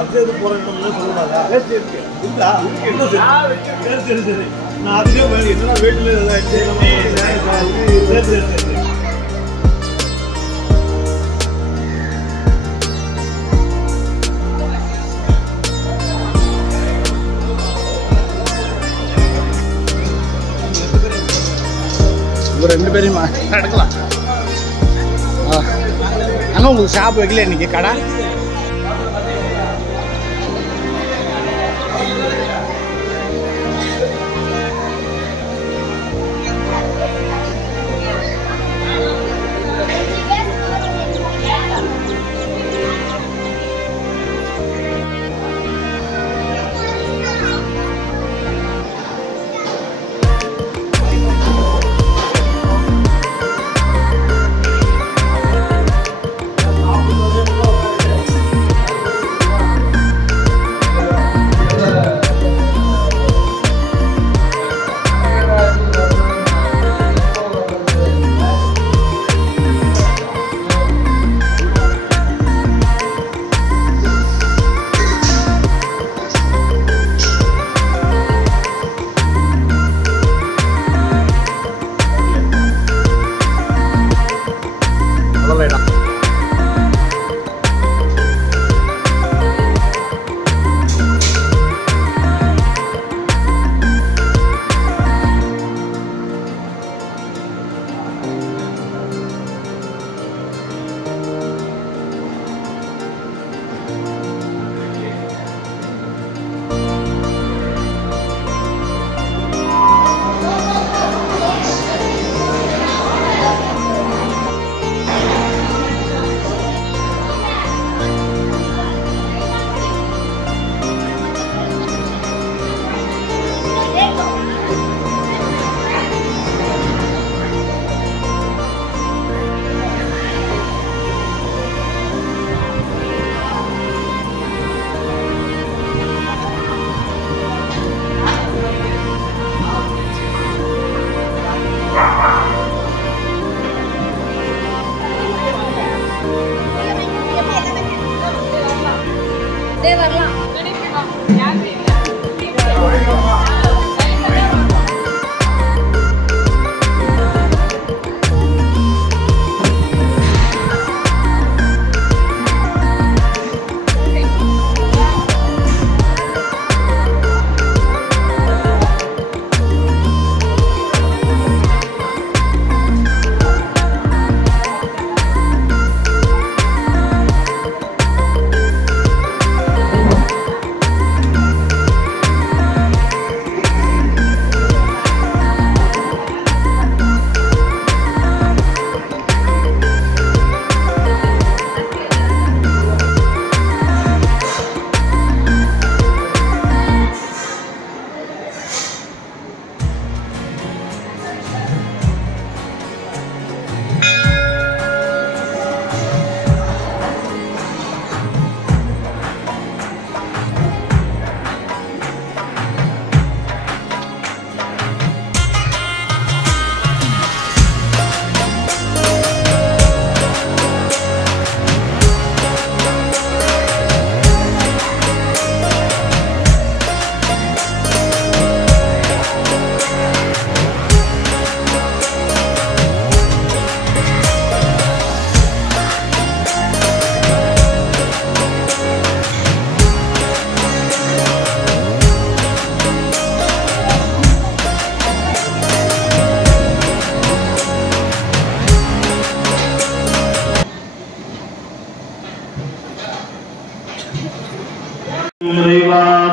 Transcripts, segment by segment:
அப்படியே போறோம்னு சொல்லுவாங்க. சரி சரி நான் அதுக்கே என்னன்னா வீட்டுல ரெண்டு பேரையும் எடுக்கலாம். அங்கே உங்களுக்கு ஷாப் வைக்கல இன்னைக்கு கடை?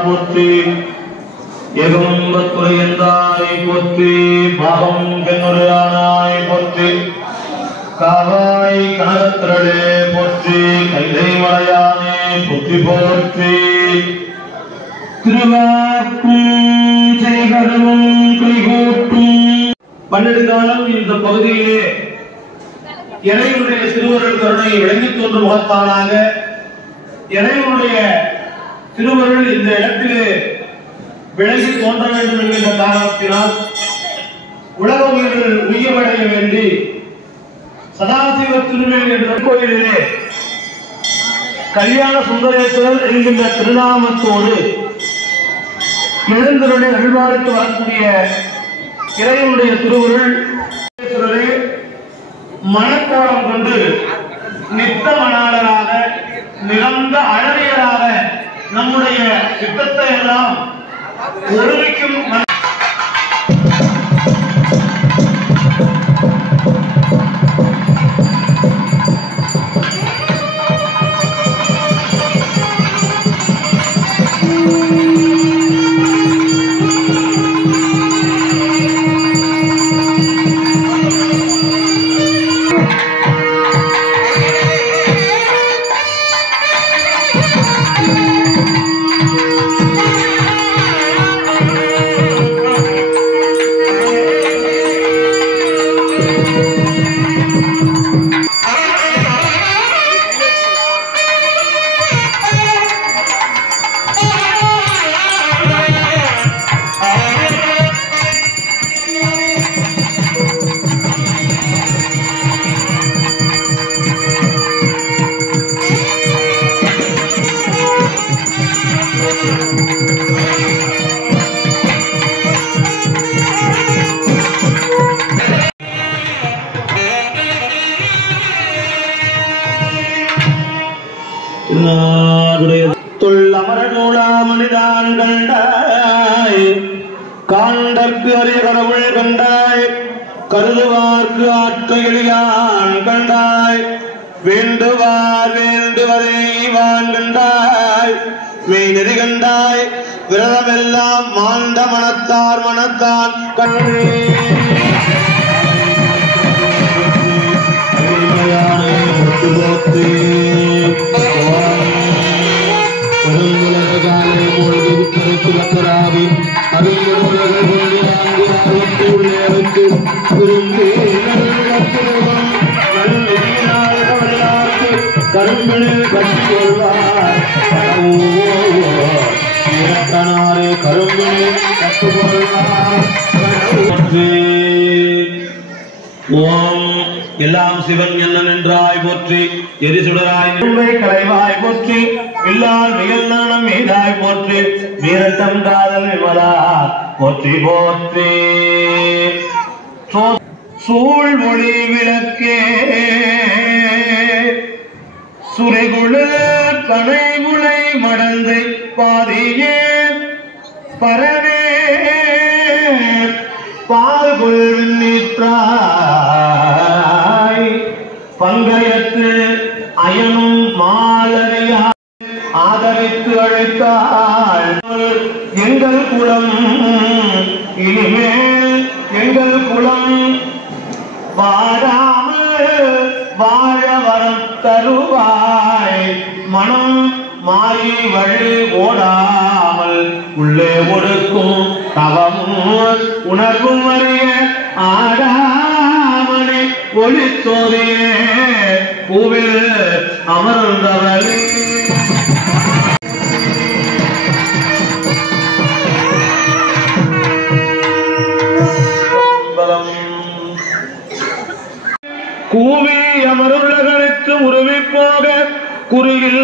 போற்றி ஏகம்பத்துரையந்தாய் போற்றி பாகம் பெண்ணுரையானாய் போற்றி காவாய் கனகத்திரளே போற்றி கைலை மலையானே போற்றி போற்றி திருவாக்கும் செய்கரும் கைகூட்டும் பன்னெடுங்காலம் இந்த பகுதியிலே இறைவனுடைய திருவருள் கருணை விளங்கித் தோன்றும் முகத்தானாக இறைவனுடைய திருவருள் இந்த இடத்திலே விளங்கி தோன்ற வேண்டும் என்கின்ற காரணத்தினால் உலக உயிர்கள் உய்யமடைய வேண்டி சதாசிவ திருநெல் என்ற கோயிலிலே கல்யாண சுந்தரேஸ்வரர் என்கின்ற திருநாமத்தோடு எழுந்தருளை அருள்வாழ்த்து வரக்கூடிய இறைவனுடைய திருவருள் மனக்கோலம் கொண்டு நித்த மணாளராக நிறந்த அழகியராக நம்முடைய யுத்தத்தை எல்லாம் ஒருமிக்கும் மனிதான் கண்டாய் காண்டற்கு அறிய கடவுள் கண்டாய் கருதுவார்க்கு ஆற்ற எளியான் கண்டாய் வேண்டுவார் வேண்டுவதை வான் கண்டாய் மெய் நெறி கண்டாய் விரதமெல்லாம் மாண்ட மனத்தார் மனத்தான் கண்டே கரும்பினில் கட்டி கொள்வார் கரும்பினில் கட்டுக்கொள்வார். ஓம் எல்லாம் சிவன் என்ன நின்றாய் போற்றி எரிசுடராய் கலைவாய் போற்றி இல்லால் மிகல் நாணம் மீதாய் போற்றி வீரட்டம் காதல் விமலா போற்றி போற்றி சூழ் மொழி விளக்கே சுரைகுழு கனைகுலை மடந்தை பாதியே பரவே பால்குள் நீற்றாய் பங்கயத்து அயனும் மாலரியா ஆதரித்து அழைத்தாள் எங்கள் குலம் இனிமேல் எங்கள் குலம் வாழாமல் வாழ வரம் தருவாய் மனம் மாறி வழி ஓடாமல் உள்ளே ஒடுக்கும் தவமும் உணர்வும் அறிய ஆடாமணி ஒளித்தோதியே பூவில் அமர்ந்தவளே கூவி அமருள்ளகளுக்கு உருவி போக குறியில்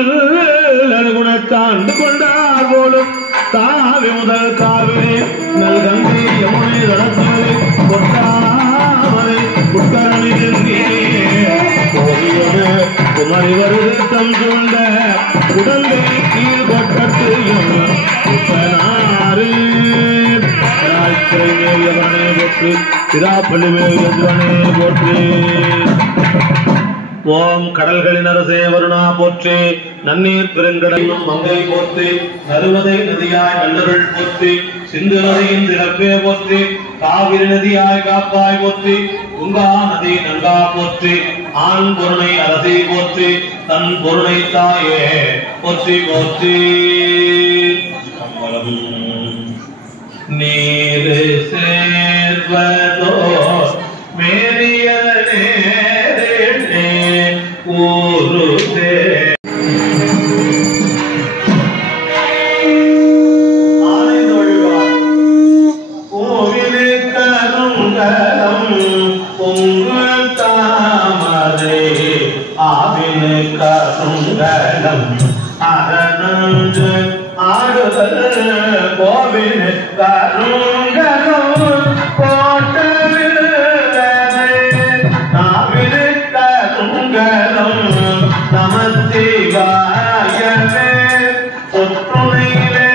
குணத்தாண்டு கொண்டார் போலும் தாவி முதல் காவிரி நல்கங்கை யமுனை நடந்தவரை கொட்டாமரை குட்டரணியில் கோவியது குமரி வருத்தம் சூழ்ந்த உடந்தை கீழ் கொட்டத்து குப்பனாறு போற்றி திராப்பள்ளி மேல் போற்றி ஓம் கடல்களின் அரசே வருணா போற்றி, நன்னீர் பெருங்கடலும் மங்கை போற்றி, நருவதை நதியாய் நல்லருள் போற்றி, சிந்து நதியின் சிறப்பே போற்றி, காவிரி நதியாய் காப்பாய் போற்றி, குங்கா நதி நங்கா போற்றி, ஆண் பொருணை அரசை போற்றி, தன் பொருணை தாயே போற்றி போற்றி. நீர் சேர்வதோ மேரிய நேரே ஊரு அரணன்று ஆடுதல் கோவில் கருங்கரும் போட்டவில்லை நாவிரு கருங்கரும் நமச்சிவாயவே ஒற்றுணையிலே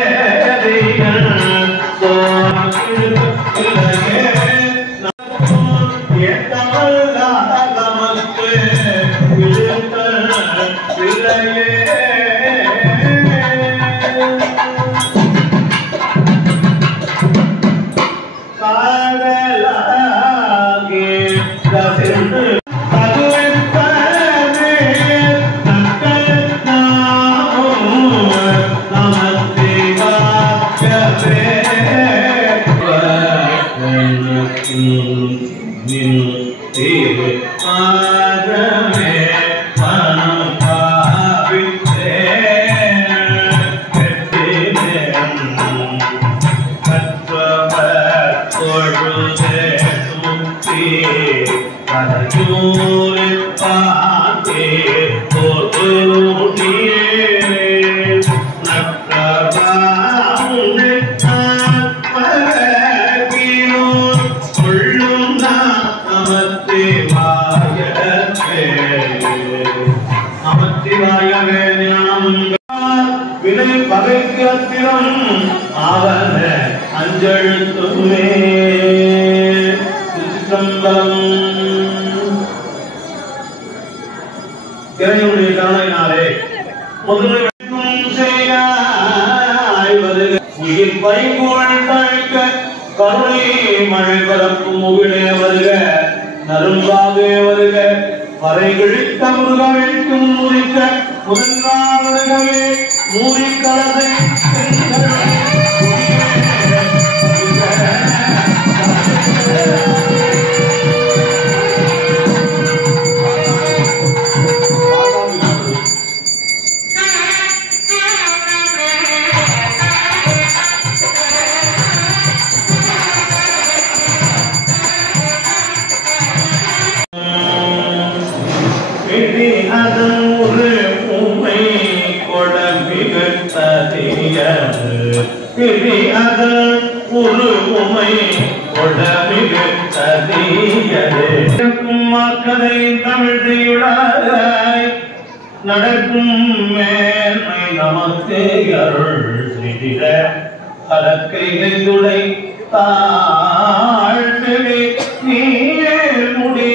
வினை பகைக்கு அத்திரம் ஆவன அஞ்செழுத்துமே. திருச்சிற்றம்பலம். இறைவனுடைய கருணையினாலே முதலில் உயிர் பைங்கோள் தழைக்க கருணை மழை பரப்பும் முகிலே வருக, நரும்பாவே வருக, வரை கிழித்த முருகவிழ்க்கும் முறிக்க முதன்காவலகவே மூரிக்கலதை நடக்கும் மேன்மை நமக்கே அருள் செய்திட கலக்கை நெய்துடை தாழ்த்தவே நீர் முடி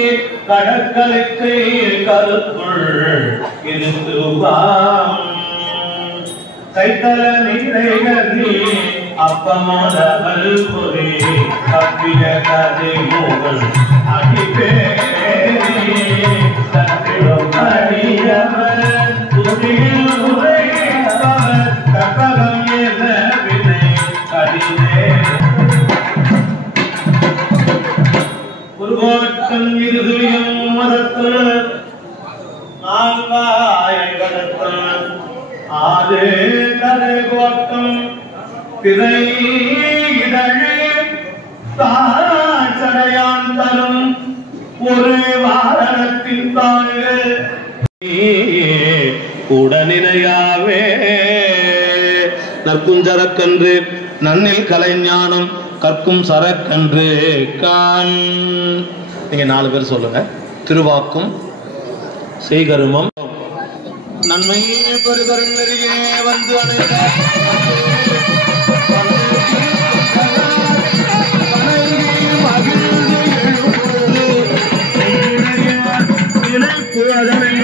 கடற்கலைக்கை கருத்துள் இருந்துவாம் கைத்தல நீரைகி அப்பமோதவல் பொறி கப்பிய கதை மோகன் அடிப்பே தத்திடும் அடியவர் துதியில் உரையவர் கப்பகம் என வினை கடிதே குருகோட்டம் இருதுயம் மதத்தில் நான்காயங்கடத்தல் ஆதே கரை கோட்டம் திரை இதழே தாச்சடையான் தரும் ஒரு வாரணத்தின் தாழ்வு உடனினையாவே நற்கும் சரக்கன்று நன்னில் கலைஞானம் கற்கும் சரக்கன்று கான். நீங்க 4 பேர் சொல்லுங்க. திருவாக்கும் செய்கருமம் நன்மை பெருகரும் நெறியே வந்து அணைந்த அதனை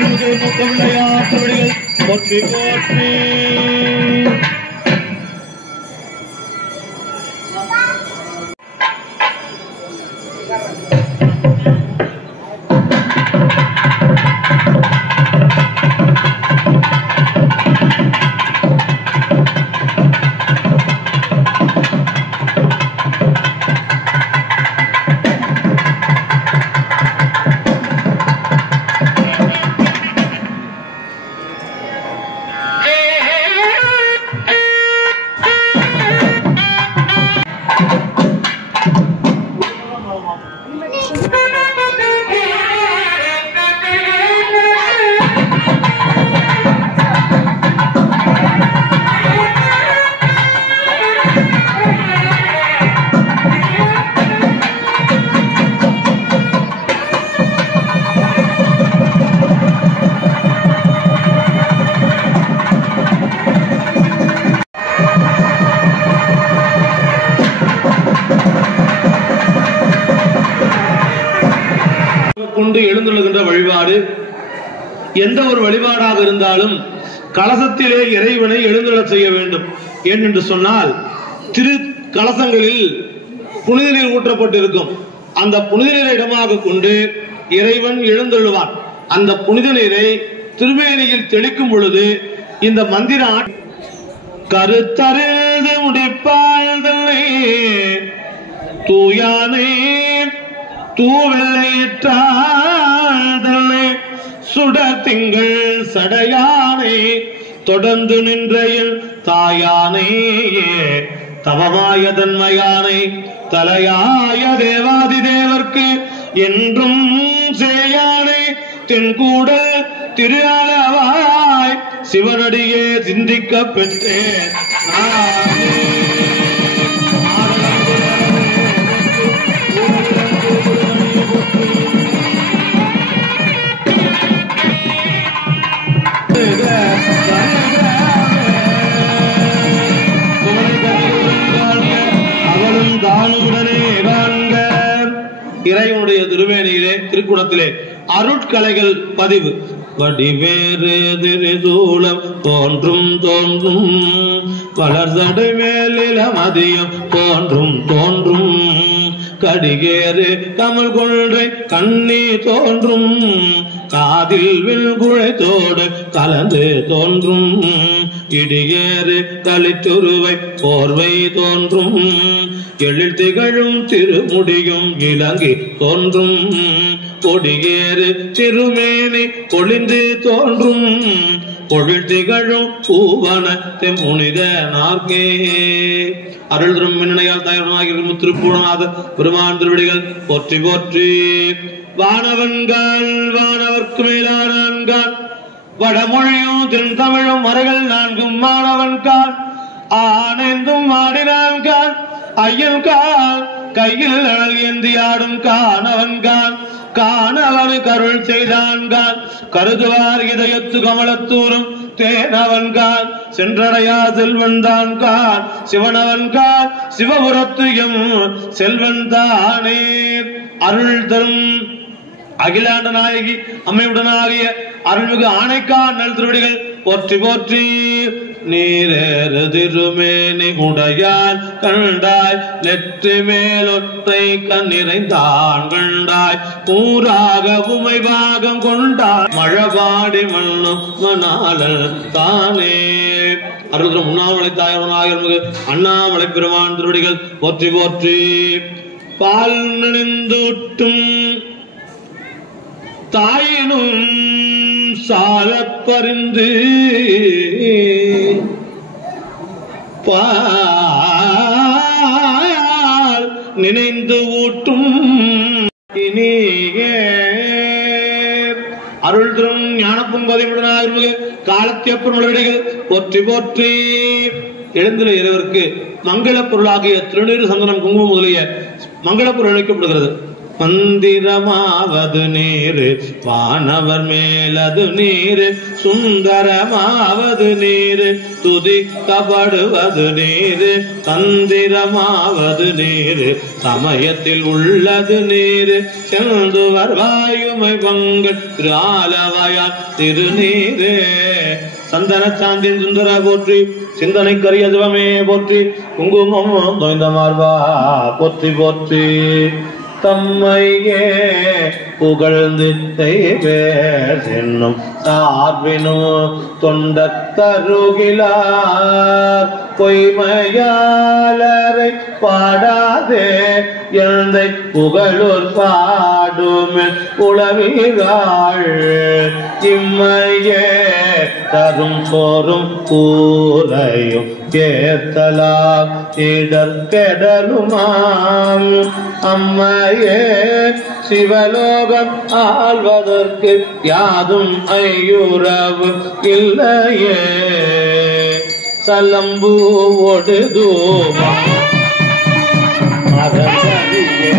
அருள்மிகு முத்தமிழையார் திருவடிகள் போற்றி போற்றி. கொண்டு எழுந்துள்ளுகின்ற வழிபாடு எந்த ஒரு வழிபாடாக இருந்தாலும் கலசத்திலே இறைவனை எழுந்துள்ளச் செய்ய வேண்டும். ஏனென்று சொன்னால் திரு கலசங்களில் புனித நீர் ஊற்றப்பட்டிருக்கும். அந்த புனித நீரை இடமாக கொண்டு இறைவன் எழுந்துள்ளுவான். அந்த புனித நீரை திருமேனியில் தெளிக்கும் பொழுது இந்த மந்திரம் கருத்தறிந்து முடிப்பாழ்தலை தூயானை தூவெல்லையிட்டாழ்தலை சுடர் திங்கள் சடையானை தொடர்ந்து நின்றையில் தாயானை தவமாய தன்மையானை தலையாய தேவாதி தேவர்க்கு என்றும் சேயானை தென்கூட திரு அளவாய் சிவனடியே சிந்திக்க பெற்றேன். அவளும் தானுடனே காண்க. இறைவனுடைய திருமேனியிலே திருக்குடத்திலே அருட்கலைகள் பதிவு. வடிவேறு திருதூலம் தோன்றும் தோன்றும் வளர்சடை மேலில மதியம் தோன்றும் தோன்றும் கடிகேறு கமல் கொள்றை கண்ணி தோன்றும் காதில் வில்குழைத்தோடு கலந்து தோன்றும் இடியேறு களித்துருவை போர்வை தோன்றும் எழில் திகழும் திருமுடியும் இலங்கி தோன்றும் கொடியேறு திருமேனி பொழிந்து தோன்றும் பொழில் திகழும் பூவன தெம்முனித நார்கே. அருள் தரும் மின்னணையால் தாயனாகிய திருப்பூணநாத பெருமான் திருவடிகள் போற்றி போற்றி. வானவன்கால் வானவர்க்கு மேலானான்கால் வடமொழியும் தென் தமிழும் மறைகள் நான்கும் மாணவன்கால் ஆனைந்தும் ஆடினான்கால் ஐயன்கால் கையில் அழல் ஏந்தி ஆடும் காணவன்கால் காணவனு கருள் செய்தான்கால் கருதுவார் இதயத்து கமலத்தூரும் தேனவன்கால் சென்றடையா செல்வன் தான்கால் சிவனவன்கால் சிவபுரத்து எம் செல்வன் தானே. அருள் தரும் அகிலாண்ட நாயகி அம்மையுடனாகிய அருள்மிகு ஆணைக்கான் நல் திருவடிகள் போற்றி போற்றி. நீரேறு திருமேனி உடையான் கண்டாய் நெற்றி மேலொற்றை கண்ணிறைந்தான் கண்டாய் ஊராக உமை பாகம் கொண்டாய் மழபாடி மண்ணும் மணாளல் தானே. அருள் உண்ணாமலை தாயவனாக அண்ணாமலை பெருமான் திருவடிகள் போற்றி போற்றி. பால் நெடுந்தூட்டும் தாயினும் சாலப் பரிந்து பால் நினைந்து ஊட்டும் அருள் தரும் ஞானப்பொங்கதையுடனாக காலத்தியப்பொருளிகள் போற்றி போற்றி. எழுந்துள்ள இறைவருக்கு மங்கள பொருளாகிய திருநீறு சந்தனம் குங்குமம் முதலிய மங்கள பொருள் அளிக்கப்படுகிறது. மந்திரமாவது நீர் வானவர் மேலது நீர் சுந்தரமாவது நீர் துதிக்கப்படுவது நீர் தந்திரமாவது நீர் சமயத்தில் உள்ளது நீர் செந்துவர் வாயுமை பங்கள் திராலவயால் திருநீரே சந்தன சாந்தின் சுந்தர போற்றி சிந்தனை கரிய சிவமே போற்றி குங்குமம் தோய்ந்த மார்பா போற்றி போற்றி தம்மையே புகழ்ந்து தெய்வேர் என்னும் சார்பினும் தொண்ட தருகிலார் பொய்மையாளரை பாடாதே எந்தை புகழூர் பாடுமே உளவிகாள் இம்மையே தரும் சோறும் கூரையும் கேத்தலாம் இடர் கெடலுமாம் அம்மையே சிவலோகம் ஆள்வதற்கு யாதும் ஐயுறவு இல்லையே சலம்பு ஒடுதூமம் மறந்தறியே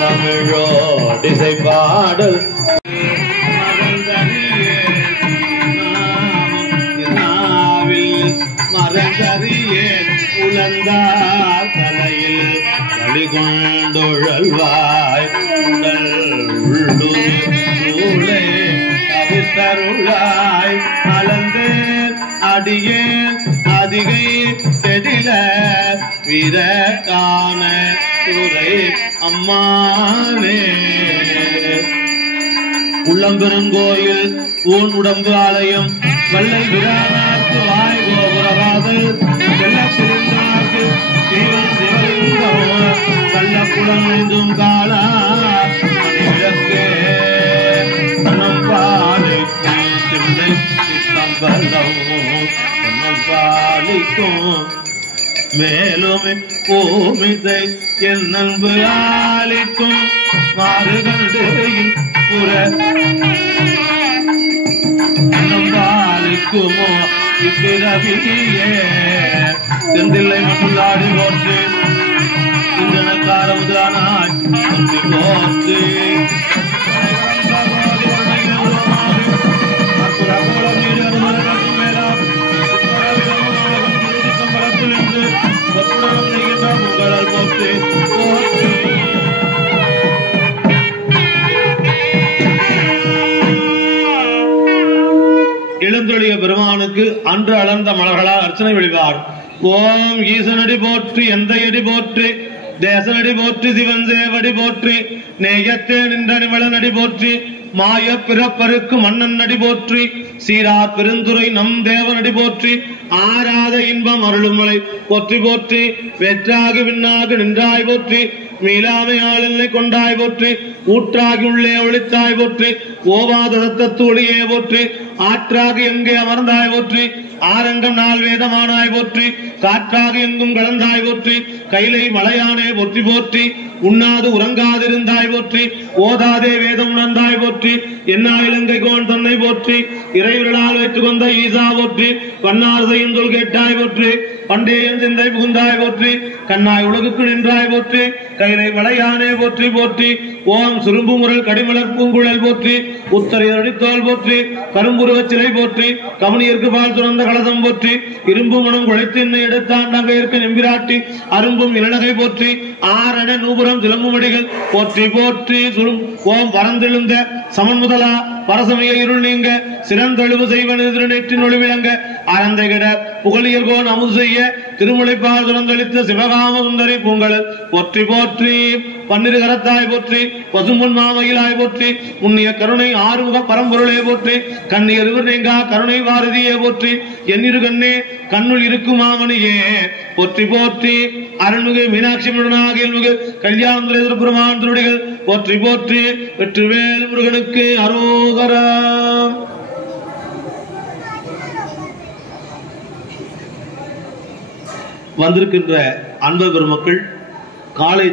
தமிழோடிசை பாடல் மறந்தறியே உலந்தார் தலையில் வழிகொண்டுழல்வாய் உடல் உள்ளூரே அவித்தருளாய் அலந்து அடியே அதிகை தெடில வீரகான துறை அம்மானே உள்ளம்பெருங்கோயில் ஊன் உடம்பு ஆலயம் வல்லை விரானாக்கு வாய் கோபுரவாதல் வெள்ளப்பிருந்தாக்கு சீவன் சிவலிங்கம் கள்ளப்புலமைந்தும் காலா விளக்கு மனம் பாலிக்கும் சிந்தை சித்தம் பல்லவும் மனம் பாலிக்கும் மேலும் பூமிதை என் நண்பு ஆலிக்கும் மாறுகண்டு புற பாலிக்குமோ இப்பிறவியே செந்தில்லை மசுளாடி போற்று இந்தனக்கார முதலானாய் போற்று உங்களால் போற்று எழுந்தொழிய பெருமானுக்கு அன்று அலர்ந்த மலர்களால் அர்ச்சனை வழிபார். ஓம் ஈசனடி போற்றி எந்தையடி போற்றி தேசனடி போற்றி சிவன் சேவடி போற்றி நேயத்தே நின்ற நிமலனடி போற்றி மாய பிறப்பருக்கு மன்னன் நடி போற்றி சீரார் பெருந்துரை நம் தேவனடி போற்றி ஆராத இன்பம் அருளுமலை போற்றி போற்றி வெற்றாகி விண்ணாக நின்றாய் போற்றி மீளாமை ஆளெல்லை கொண்டாய் போற்றி ஊற்றாகி உள்ளே ஒளித்தாய் போற்றி ஓவாத சத்தத்து ஒளியே போற்றி ஆற்றாகி எங்கே அமர்ந்தாய் போற்றி ஆரங்கம் நாள் வேதமானாய் போற்றி காற்றாக எங்கும் கலந்தாய் போற்றி கைலை மலையானே போற்றி போற்றி உண்ணாது உறங்காதிருந்தாய் போற்றி ஓதாதே வேதம் உணர்ந்தாய் போற்றி என்னா இலங்கை கோன் தன்னை போற்றி இறைவர்களால் வெற்றுக் கொண்ட ஈசா போற்றி பன்னார் செய்யுந்தொல் கேட்டாய் போற்றி பண்டேயன் சிந்தை புகுந்தாய் போற்றி கண்ணாய் உலகுக்கு நின்றாய் போற்றி கைலை மலையானே போற்றி போற்றி ஓம் சுரும்பு முரல் கடிமலர் பூங்குழல் போற்றி உத்தரை அடித்தோல் போற்றி கரும்புருவச் சிலை போற்றி கவனியற்கு பால் துறந்த கலசம் போற்றி இரும்பு மனம் குழைத்து என்னை எடுத்தான் நங்கையற்கு நம்பிராட்டி அரும்பும் இளநகை போற்றி ஆரண நூபுரம் சிலம்புமடிகள் போற்றி போற்றி ஓம் வரந்தெழுந்த சமன் முதலா பரசமய இருள் நீங்க சிறந்தெழுவு செய்வன் எதிர்நேற்றின் ஒளி விளங்க அறந்தை கிட புகழியர்கோன் அமுது செய்ய திருமுலைப்பால் துறந்தளித்த சிவகாம சுந்தரி பூங்கலல் போற்றி போற்றி பன்னிரு கரத்தாய் போற்றி பசும்பொன் மாமயிலாய் போற்றி உன்னிய கருணை ஆறுமுக பரம்பொருளே போற்றி கண்ணியர் நீங்கா கருணை பாரதியே போற்றி எண்ணிரு கண்ணே கண்ணுள் இருக்கும் மாமணியே போற்றி போற்றி அருள்மிகு மீனாட்சி முருகனாகியல்மிகு கல்யாண பெருமான் திருடிகள் போற்றி போற்றி வெற்றிவேல் முருகனுக்கு அரோகரம். வந்திருக்கின்ற அன்பர் பெருமக்கள் காலை